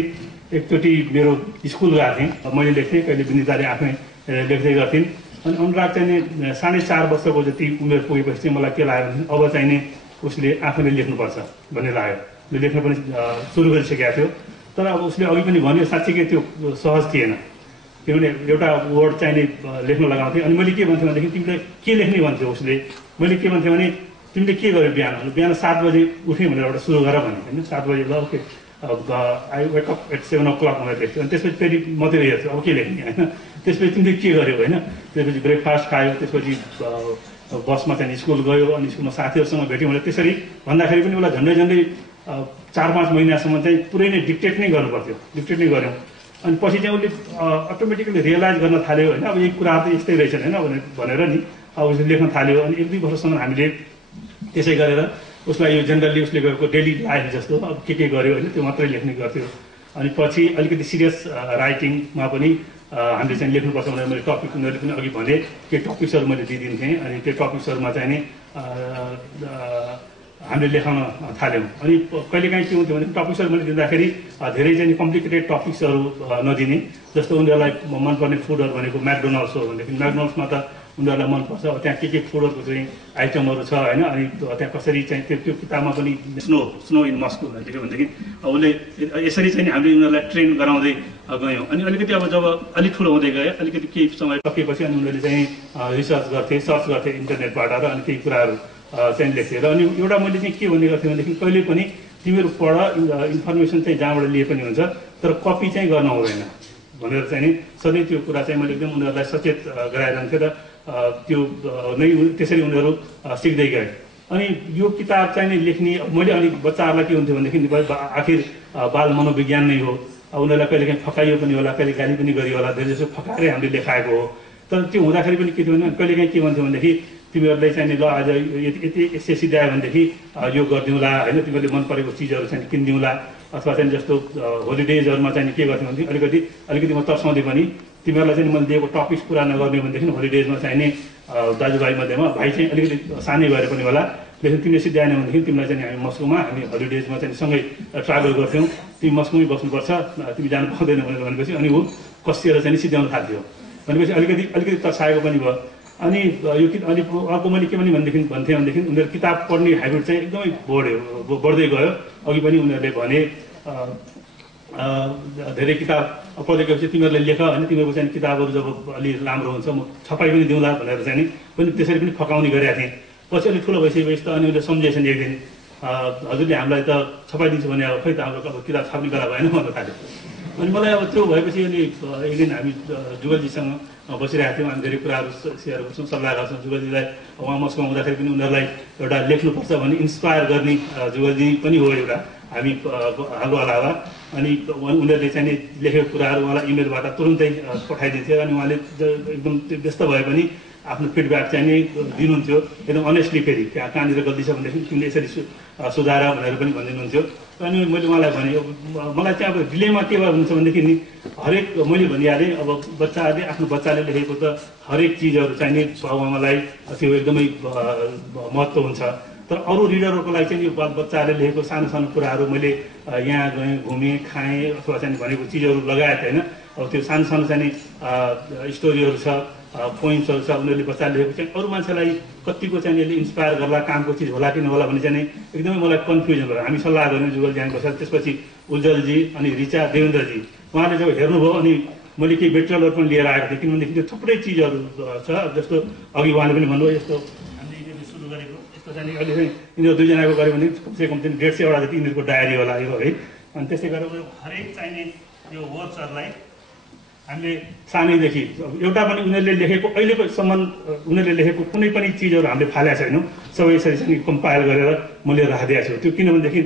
एकचोटि मेरो स्कुल गएको थिएँ, मैले लेख्थेँ, कहिले विनिताले आफै लेख्दै गर्थेँ। अनि अनुराग चाहिँ नि 4.5 वर्षको जति उमेर पुगेपछि चाहिँ मलाई के लाग्यो भने अब चाहिँ नि उसले आफैले लेख्नुपर्छ भन्ने लाग्यो। उसले लेख्न पनि सुरु गरिसकेको थियो, तर अब उसले अघि पनि भन्यो साँच्चीकै त्यो सहज थिएन, किनभने एउटा वर्ड चाहिँ नि लेख्न लगाउँथेँ। अनि मैले के भन्थेँ भनेदेखि तिमीले के लेख्ने भन्थ्यो उसले, मैले के भन्थेँ भने तिमीले के गर्यो बिहान 7 बजे उठ्यौँ भनेर एउटा सुरु गर भने होइन। 7 बजे ल okay I wake up at 7 o'clock भनेर लेख्थ्यो। अनि त्यसपछि फेरि मात्रै हेर्थ्यो अब के लेख्ने होइन। त्यसपछि तिमीले के गर्यो होइन, त्यसपछि ब्रेकफास्ट खायो, त्यसपछि बसमा चाहिँ स्कुल गयो, अनि स्कुलमा साथीहरूसँग भेट्यौँ भने त्यसरी भन्दाखेरि पनि उसलाई झन्डै 4-5 महिनासम्म चाहिँ पुरै नै डिक्टेट नै गर्नु पर्थ्यो, डिक्टेट नै गऱ्यौँ। अनि पछि चाहिँ उसले अटोमेटिकली रियलाइज गर्न थाल्यो होइन, अब यही कुराहरू त यस्तै रहेछन् होइन भनेर नि अब उसले लेख्न थाल्यो। अनि 1-2 वर्षसम्म हामीले त्यसै गरेर उसलाई यो जेनरली उसले गरेको डेली लाइफ जस्तो अब के गर्यो होइन त्यो मात्रै लेख्ने गर्थ्यो। अनि पछि अलिकति सिरियस राइटिङमा पनि हामीले चाहिँ लेख्नुपर्छ भनेर मैले टपिक उनीहरूले पनि अघि भने के टपिक्सहरू मैले दिइदिन्थेँ। अनि त्यो टपिक्सहरूमा चाहिँ नि हामीले लेखाउन थाल्यौँ। अनि कहिलेकाहीँ के हुन्थ्यो भने टपिक्सहरू मैले दिँदाखेरि धेरै चाहिँ कम्प्लिकेटेड टपिक्सहरू नदिने, जस्तो उनीहरूलाई मनपर्ने फुडहरू भनेको म्याकडोनल्ड्स हो भनेदेखि म्याकडोनल्ड्समा त उनीहरूलाई मनपर्छ, त्यहाँ के फुडहरूको चाहिँ आइटमहरू छ होइन। अनि त्यहाँ कसरी चाहिँ त्यो किताबमा पनि स्नो इन मस्को भनेदेखि उसले यसरी चाहिँ हामीले उनीहरूलाई ट्रेन गराउँदै गयौँ। अनि अलिकति अब जब अलिक ठुलो हुँदै गए, अलिकति केही समय सकेपछि अनि उनीहरूले चाहिँ सर्च गर्थे इन्टरनेटबाट र अनि केही कुराहरू चाहिँ लेख्थेँ। र अनि एउटा मैले चाहिँ के भन्ने गर्थेँ भनेदेखि कहिले पनि तिमीहरू पढ, इन्फर्मेसन चाहिँ जहाँबाट लिए पनि हुन्छ, तर कपी चाहिँ गर्न हुँदैन भनेर चाहिँ नि सधैँ त्यो कुरा चाहिँ मैले एकदम उनीहरूलाई सचेत गराइरहन्थेँ। र त्यो नै त्यसरी उनीहरू सिक्दै गए। अनि यो किताब चाहिँ नि लेख्ने मैले अलिक बच्चाहरूलाई के हुन्थ्यो भनेदेखि आखिर बाल मनोविज्ञान नै हो, उनीहरूलाई कहिलेकाहीँ फकाइयो पनि होला, कहिले गाली पनि गरियो होला, धेरै जसो फकाएरै हामीले लेखाएको हो। तर त्यो हुँदाखेरि पनि के थियो भने कहिलेकाहीँ के भन्थ्यो भनेदेखि तिमीहरूलाई चाहिँ ल आज यति यसै सिध्यायो भनेदेखि यो गरिदिउँला होइन, तिमीहरूले मन परेको चिजहरू चाहिँ किनिदिउँला, अथवा चाहिँ जस्तो होलिडेजहरूमा चाहिँ के गर्थ्यो भनेदेखि अलिकति म तर्साउँदै पनि तिमीहरूलाई चाहिँ मैले दिएको टपिक्स पुरा नगर्ने भनेदेखि होलिडेजमा चाहिँ नि दाजुभाइ मध्येमा भाइ चाहिँ अलिकति सानै भएर पनि होला, लेकिन तिमीले सिध्याएन भनेदेखि तिमीलाई चाहिँ हामी मस्कोमा हामी होलिडेजमा चाहिँ सँगै ट्राभल गर्थ्यौँ, तिमी मस्कोमै बस्नुपर्छ, तिमी जानु पाउँदैन भनेर भनेपछि अनि ऊ कसिएर चाहिँ सिध्याउनु थाल्थ्यो। भनेपछि अलिकति तर्साएको पनि भयो। अनि यो अलिक अर्को मैले के पनि भन्थेँ भनेदेखि उनीहरू किताब पढ्ने हेबिट चाहिँ एकदमै बढ्दै गयो। अघि पनि उनीहरूले भने धेरै किताब पढेपछि तिमीहरूले लेख होइन, तिमीहरूको चाहिँ किताबहरू जब अलि राम्रो हुन्छ म छपाई पनि दिउँला भनेर चाहिँ नि पनि त्यसरी पनि फकाउने गरेका थिएँ। पछि अलिक ठुलो भइसकेपछि त अनि उनीहरूले सम्झेछन् एक दिन हजुरले हामीलाई त छपाइदिन्छु भने अब खै त हाम्रो अब किताब छाप्ने बेला भएन भन्न थाल्यो। अनि मलाई अब त्यो भएपछि अनि एक दिन हामी जुगलजीसँग बसिरहेको थियौँ, हामी धेरै कुराहरू सेयर गर्छौँ, सल्लाह गर्छौँ। जुगलजीलाई उहाँ मस्कोमा हुँदाखेरि पनि उनीहरूलाई एउटा लेख्नुपर्छ भन्ने इन्सपायर गर्ने जुगलजी पनि हो एउटा हामी हाम्रो अलावा। अनि उनीहरूले चाहिँ लेखेको कुराहरू उहाँलाई इमेलबाट तुरुन्तै पठाइदिन्थ्यो। अनि उहाँले एकदम व्यस्त भए पनि आफ्नो फिडब्याक चाहिँ नि दिनुहुन्थ्यो एकदम अनेस्टली। फेरि कहाँनिर गल्ती छ भनेदेखि तिमीले यसरी सुधार भनेर पनि भनिदिनुहुन्थ्यो। अनि मैले उहाँलाई भने मलाई चाहिँ अब डिलेमा के भयो हुन्छ भनेदेखि नि हरेक मैले भनिहालेँ अब बच्चाहरूले आफ्नो बच्चाले लेखेको त हरेक चिजहरू चाहिँ नि बाबुआमालाई त्यो एकदमै महत्त्व हुन्छ, तर अरू रिडरहरूको लागि चाहिँ यो बच्चाहरूले लेखेको सानो सानो कुराहरू मैले यहाँ गएँ घुमेँ खाएँ अथवा चाहिँ भनेको चिजहरू लगाएको होइन, अब त्यो सानो सानो चाहिँ स्टोरीहरू छ, पोइम्सहरू छ, उनीहरूले बच्चाले लेखेको चाहिँ अरू मान्छेलाई कतिको चाहिँ यसले इन्सपायर गर्ला, कामको चिज होला कि नहोला भन्ने चाहिँ एकदमै मलाई कन्फ्युजन भयो। हामी सल्लाह गऱ्यौँ जुगल ज्याङ बसाल, त्यसपछि उज्जवलजी अनि रिचा देवेन्द्रजी, उहाँले जब हेर्नुभयो अनि मैले केही मेटेरियलहरू पनि लिएर आएको थिएँ, किनभनेदेखि त्यो थुप्रै चिजहरू छ। जस्तो अघि उहाँले पनि भन्नुभयो, यस्तो हामीले यिनीहरूले सुरु गरेको यस्तो चाहिँ अहिले चाहिँ यिनीहरू दुईजनाको गऱ्यो भने कमसेकम चाहिँ 150 जति यिनीहरूको डायरी होला यो है। अनि त्यसै गरेर हरेक चाहिने यो वर्ड्सहरूलाई हामीले सानैदेखि एउटा पनि उनीहरूले लेखेको अहिलेकोसम्म उनीहरूले लेखेको कुनै पनि चिजहरू हामीले फालेका छैनौँ, सबै यसरी चाहिँ कम्पाइल गरेर मैले राखिदिएको छु। त्यो किनभनेदेखि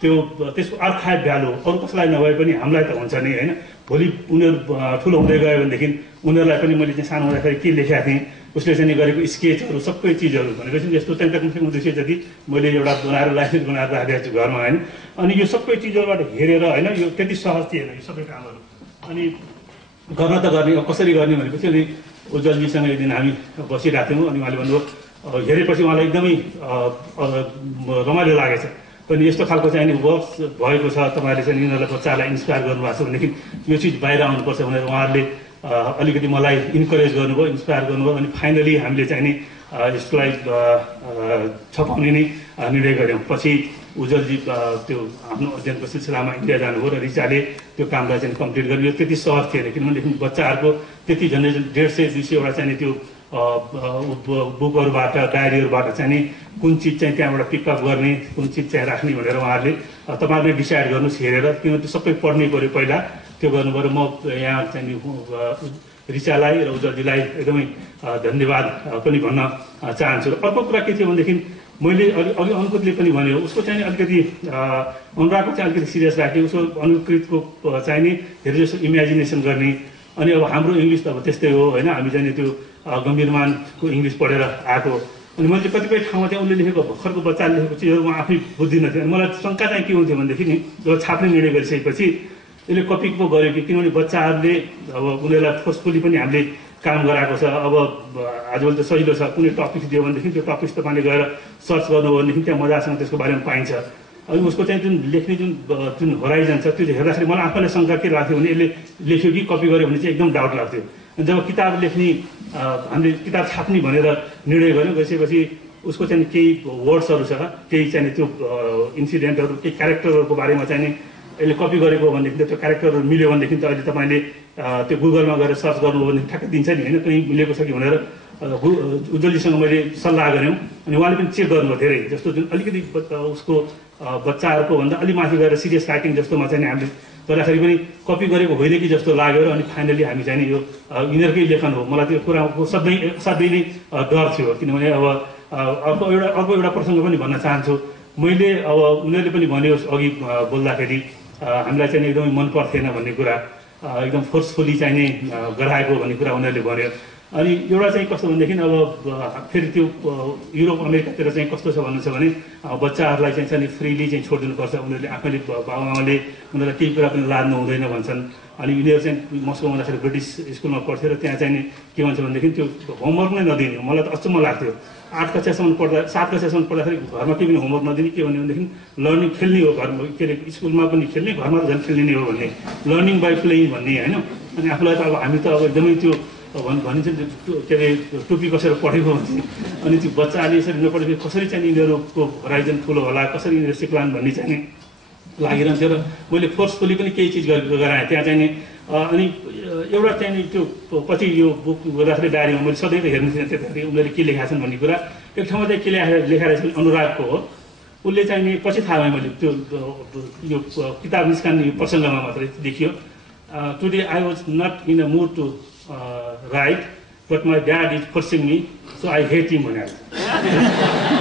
त्यो त्यसको आर्काइभ भ्यालु अरू कसैलाई नभए पनि हामीलाई त हुन्छ नि होइन। भोलि उनीहरू ठुलो हुँदै गयो भनेदेखि उनीहरूलाई पनि मैले चाहिँ सानो हुँदाखेरि के लेखेको थिएँ, उसले चाहिँ गरेको स्केचहरू सबै चिजहरू भनेपछि यस्तो चाहिँ कमसेकम 200 जति मैले एउटा बनाएर लाइसेन्स बनाएर राखेको छु घरमा होइन। अनि यो सबै चिजहरूबाट हेरेर होइन, यो त्यति सहज थिएन यो सबै कामहरू। अनि गर्न त गर्ने, अब कसरी गर्ने भनेपछि अनि उज्जवलजीसँग एक दिन हामी बसिरहेको थियौँ। अनि उहाँले भन्नुभयो, हेरेपछि उहाँलाई एकदमै रमाइलो लागेछ पनि यस्तो खालको चाहिँ वर्क्स भएको छ, तपाईँहरूले चाहिँ यिनीहरूलाई बच्चालाई इन्सपायर गर्नुभएको छ भनेदेखि यो चिज बाहिर आउनुपर्छ भनेर उहाँहरूले अलिकति मलाई इन्करेज गर्नुभयो, इन्सपायर गर्नुभयो। अनि फाइनली हामीले चाहिँ नि यसलाई छपाउने नै निर्णय गऱ्यौँ। पछि उज्जवलजी त्यो आफ्नो अध्ययनको सिलसिलामा इन्डिया जानुभयो र रिचाले त्यो कामलाई चाहिँ कम्प्लिट गर्यो। यो त्यति सहज थिएन, किनभनेदेखि बच्चाहरूको त्यति झन्डै 150-200 चाहिँ नि त्यो बुकहरूबाट डायरीहरूबाट चाहिँ नि कुन चिज चाहिँ त्यहाँबाट पिकअप गर्ने, कुन चिज चाहिँ राख्ने भनेर उहाँहरूले तपाईँहरूले डिसाइड गर्नुहोस् हेरेर, किनभने त्यो सबै पढ्नै पऱ्यो पहिला, त्यो गर्नुपऱ्यो। म यहाँ चाहिँ रिचालाई र उज्जवलजीलाई एकदमै धन्यवाद पनि भन्न चाहन्छु। र अर्को कुरा के थियो भनेदेखि मैले अघि अनुकृतले पनि भन्यो, उसको चाहिँ अलिकति अनुरागको चाहिँ अलिकति सिरियस राख्यो, उसको अनुकृतको चाहिँ नि धेरै जस्तो इमेजिनेसन गर्ने। अनि अब हाम्रो इङ्ग्लिस त अब त्यस्तै हो होइन, हामी चाहिँ त्यो गम्भीरमानको इङ्ग्लिस पढेर आएको। अनि मैले कतिपय ठाउँमा चाहिँ उसले लेखेको भर्खरको बच्चाले लेखेको चिजहरू म आफै बुझ्दिनँ थियो। मलाई शङ्का चाहिँ के हुन्थ्यो भनेदेखि नि जब छाप्ने निर्णय गरिसकेपछि यसले कपी पो गर्यो कि, किनभने बच्चाहरूले अब उनीहरूलाई फोर्सफुली पनि हामीले काम गराएको छ। अब आजभोलि त सजिलो छ, कुनै टपिक्स दियो भनेदेखि त्यो टपिक्स तपाईँले गएर सर्च गर्नुभयो भनेदेखि त्यहाँ मजासँग त्यसको बारेमा पाइन्छ। अनि उसको चाहिँ जुन लेख्ने जुन होराइजन छ त्यो हेर्दाखेरि मलाई आफैलाई शङ्का के लाग्थ्यो भने यसले लेख्यो कि कपी गर्यो भने चाहिँ एकदम डाउट लाग्थ्यो। अनि जब किताब लेख्ने हामीले किताब छाप्ने भनेर निर्णय गऱ्यौँ, गइसकेपछि उसको चाहिँ केही वर्ड्सहरू छ, केही चाहिँ त्यो इन्सिडेन्टहरू, केही क्यारेक्टरहरूको बारेमा चाहिँ नि यसले कपी गरेको भनेदेखि त्यो क्यारेक्टरहरू मिल्यो भनेदेखि त अहिले तपाईँले त्यो गुगलमा गएर सर्च गर्नुभयो भने ठ्याक्कै दिन्छ नि होइन, कहीँ मिलेको छ कि भनेर उज्जवलजीसँग मैले सल्लाह गऱ्यौँ। अनि उहाँले पनि चेक गर्नुभयो धेरै जस्तो, जुन अलिकति उसको बच्चाहरूको भन्दा अलि माथि गएर सिरियस राइटिङ जस्तोमा चाहिँ हामीले गर्दाखेरि पनि कपी गरेको होइन कि जस्तो लाग्यो। र अनि फाइनली हामी चाहिँ यो यिनीहरूकै लेखन हो। मलाई त्यो कुराको असाध्यै नै डर थियो, किनभने अब अर्को एउटा प्रसङ्ग पनि भन्न चाहन्छु। मैले अब उनीहरूले पनि भन्यो अघि बोल्दाखेरि हामीलाई चाहिँ एकदमै मन पर्थेन भन्ने कुरा, एकदम फोर्सफुली चाहिँ नि गराएको भन्ने कुरा उनीहरूले भन्यो। अनि एउटा चाहिँ कस्तो भनेदेखि अब फेरि त्यो युरोप अमेरिकातिर चाहिँ कस्तो छ भन्नु छ भने बच्चाहरूलाई चाहिँ फ्रिली चाहिँ छोडिदिनुपर्छ, उनीहरूले आफैले बाबुआमाले उनीहरूलाई केही कुरा पनि लाद्नु हुँदैन भन्छन्। अनि यिनीहरू चाहिँ मस्को हुँदाखेरि ब्रिटिस स्कुलमा पढ्थ्यो र त्यहाँ चाहिँ के भन्छ भनेदेखि त्यो होमवर्क नै नदिने। मलाई त अचम्म लाग्थ्यो, 8 कक्षासम्म पढ्दा 7 कक्षासम्म पढ्दाखेरि घरमा केही पनि होमवर्क नदिने। के भन्यो भनेदेखि लर्निङ खेल्ने हो, घरमा के अरे स्कुलमा पनि खेल्ने, घरमा त झन् खेल्ने नै हो भन्ने, लर्निङ बाई प्लेइङ भन्ने होइन। अनि आफूलाई त अब हामी त अब एकदमै त्यो भनिन्छ के अरे टुपी कसेर पढेको हुन्छ। अनि त्यो बच्चाले यसरी नपढेपछि कसरी चाहिँ यिनीहरूको होराइजन ठुलो होला, कसरी यिनीहरू सिक्लान् भन्ने चाहिँ लागिरहन्थ्यो। र मैले फोर्सफुली पनि केही चिज गराएँ त्यहाँ चाहिँ नि। अनि एउटा चाहिँ नि त्यो पछि यो बुक गर्दाखेरि डायरीमा मैले सधैँ त हेर्नु थिएन त्यताखेरि उनीहरूले के लेखाएको छन् भन्ने कुरा। एक ठाउँमा चाहिँ के लेखाएर चाहिँ अनुरागको हो, उसले चाहिँ नि पछि थाहा भयो मैले त्यो यो किताब निस्काने प्रसङ्गमा मात्रै देखियो। Today I was not in a mood to write but my dad is forcing me so I hate him भनेर।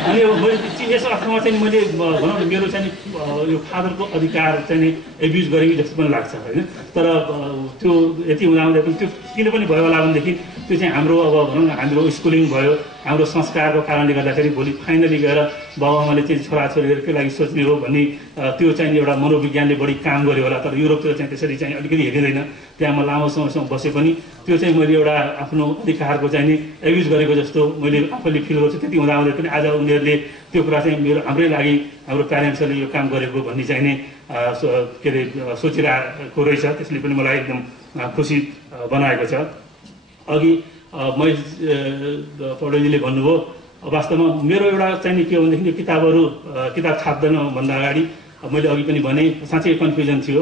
अनि मैले यस अर्थमा चाहिँ मैले भनौँ न मेरो चाहिँ यो फादरको अधिकार चाहिँ नि एब्युज गरेको जस्तो पनि लाग्छ होइन। तर त्यो यति हुँदा पनि त्यो किन पनि भयो होला भनेदेखि त्यो चाहिँ हाम्रो अब भनौँ न हाम्रो स्कुलिङ भयो, हाम्रो संस्कारको कारणले गर्दाखेरि भोलि फाइनली गएर बाबुआमाले चाहिँ छोराछोरीहरूकै लागि सोच्ने हो भन्ने त्यो चाहिँ एउटा मनोविज्ञानले बढी काम गर्यो होला। तर युरोपतिर चाहिँ त्यसरी चाहिँ अलिकति हेरिँदैन। त्यहाँ म लामो समयसम्म बसे पनि त्यो चाहिँ मैले एउटा आफ्नो अधिकारको चाहिँ नि एब्युज गरेको जस्तो मैले आफैले फिल गर्छु। त्यति हुँदा पनि आज उनीहरूले त्यो कुरा चाहिँ मेरो हाम्रै लागि हाम्रो प्यारेन्ट्सहरूले यो काम गरेको भन्ने चाहिँ नि के अरे सोचिरहेको रहेछ। त्यसले पनि मलाई एकदम खुसी बनाएको छ। अघि पौडेलजीले भन्नुभयो वास्तवमा मेरो एउटा चाहिँ के हो भनेदेखि किताब छाप्दैन भन्दा अगाडि मैले अघि पनि भने साँच्चै कन्फ्युजन थियो।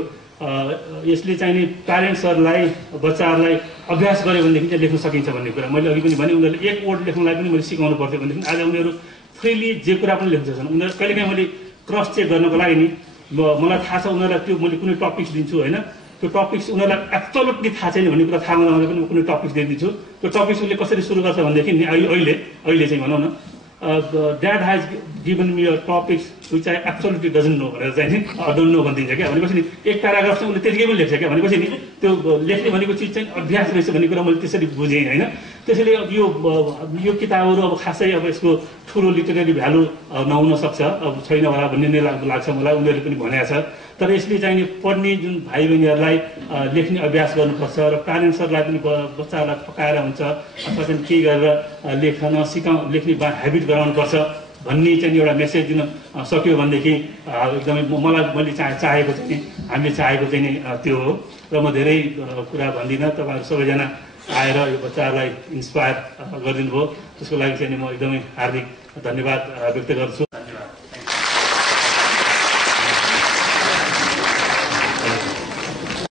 यसले चाहिँ नि प्यारेन्ट्सहरूलाई बच्चाहरूलाई अभ्यास गर्यो भनेदेखि चाहिँ लेख्न सकिन्छ भन्ने कुरा मैले अघि पनि भने। उनीहरूले एक वर्ड लेख्नलाई पनि मैले सिकाउनु पर्थ्यो भनेदेखि आज उनीहरू फ्रिली जे कुरा पनि लेख्न सक्छन्। उनीहरू कहिलेकाहीँ मैले क्रस चेक गर्नको लागि नि मलाई थाहा छ उनीहरूलाई त्यो मैले कुनै टपिक्स दिन्छु होइन, त्यो टपिक्स उनीहरूलाई एब्सोल्युटली थाहा छैन भन्ने कुरा थाहा हुँदा पनि कुनै टपिक्स दिइदिन्छु। त्यो टपिक्स उसले कसरी सुरु गर्छ भनेदेखि नि अहिले चाहिँ भनौँ न dad has given me a topics which I absolutely doesn't no भनेर चाहिँ नि डोन्ट नो भनिदिन्छ क्या। भनेपछि नि एक प्याराग्राफ चाहिँ उसले त्यतिकै पनि लेख्छ क्या। भनेपछि नि त्यो लेख्ने भनेको चिज चाहिँ अभ्यास रहेछ भन्ने कुरा मैले त्यसरी बुझेँ होइन। त्यसैले अब यो किताबहरू अब खासै अब यसको ठुलो लिटरेरी भ्यालु नहुन सक्छ, अब छैन होला भन्ने नै लाग्छ मलाई। उनीहरूले पनि भनेको छ। तर यसले चाहिँ नि पढ्ने जुन भाइ बहिनीहरूलाई लेख्ने अभ्यास गर्नुपर्छ र प्यारेन्ट्सहरूलाई पनि बच्चाहरूलाई पकाएर हुन्छ अथवा चाहिँ केही गरेर लेख्ने हेबिट गराउनुपर्छ भन्ने चाहिँ एउटा मेसेज दिन सक्यो भनेदेखि एकदमै मैले चाहेको चाहिँ हामीले चाहेको चाहिँ त्यो हो। र म धेरै कुरा भन्दिनँ, तपाईँहरू सबैजना आएर यो बच्चाहरूलाई इन्सपायर गरिदिनु भयो, त्यसको लागि चाहिँ म एकदमै हार्दिक धन्यवाद व्यक्त गर्छु।